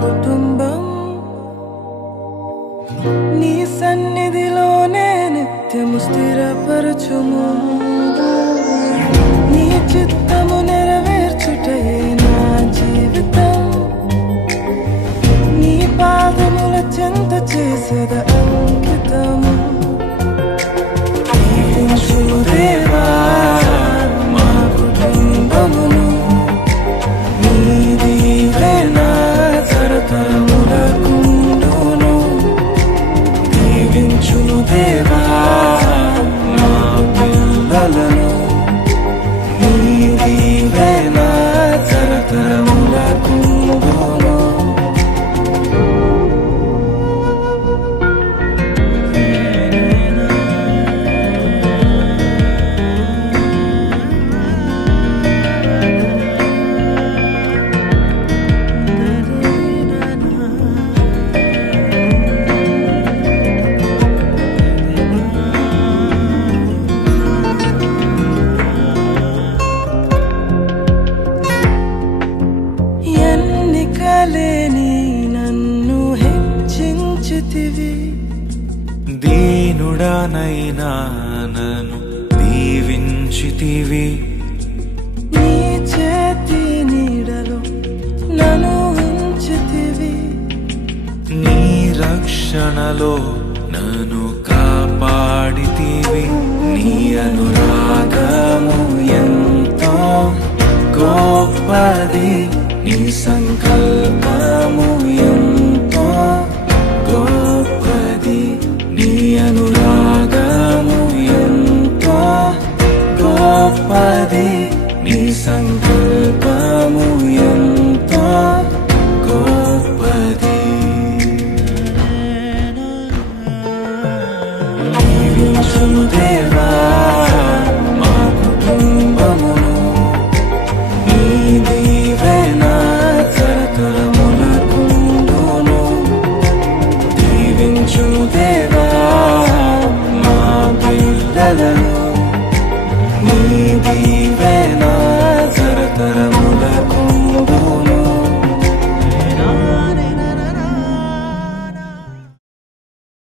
కుటుంబం నీ సన్నిధిలోనే నిత్యము స్థిరపరచుము. నీ చిత్తము నెరవేర్చుటయే నా జీవితం. నీ పాదముల చెంత చేసేద అంకితము. దీవించుము దేవా మా కుటుంబమును. నీ దీవెన తరతరములకుండును. దీవించుము దేవా మా పిల్లలను. నీ దీవెన తరతరములకుండును. ఎన్నికలేని నన్ను హెచ్చించితివి. దీనుడనైనా నన్ను దీవించితివి. నీ చేతి నీడలో నన్ను ఉంచితివి. నీ రక్షణలో నన్ను కాపాడితివి. నీ అనురాగము ఎంతో గొప్పది. నీ సంకల్పము ఎంతో గొప్పది. నీ అనురాగము ఎంతో గొప్పది. నీ సంకల్పము ఎంతో గొప్పది. దీవించుము దేవా మా కుటుంబమును. నీ దీవెన తరతరములకుండును. దీవించుము దేవా మా పిల్లలను.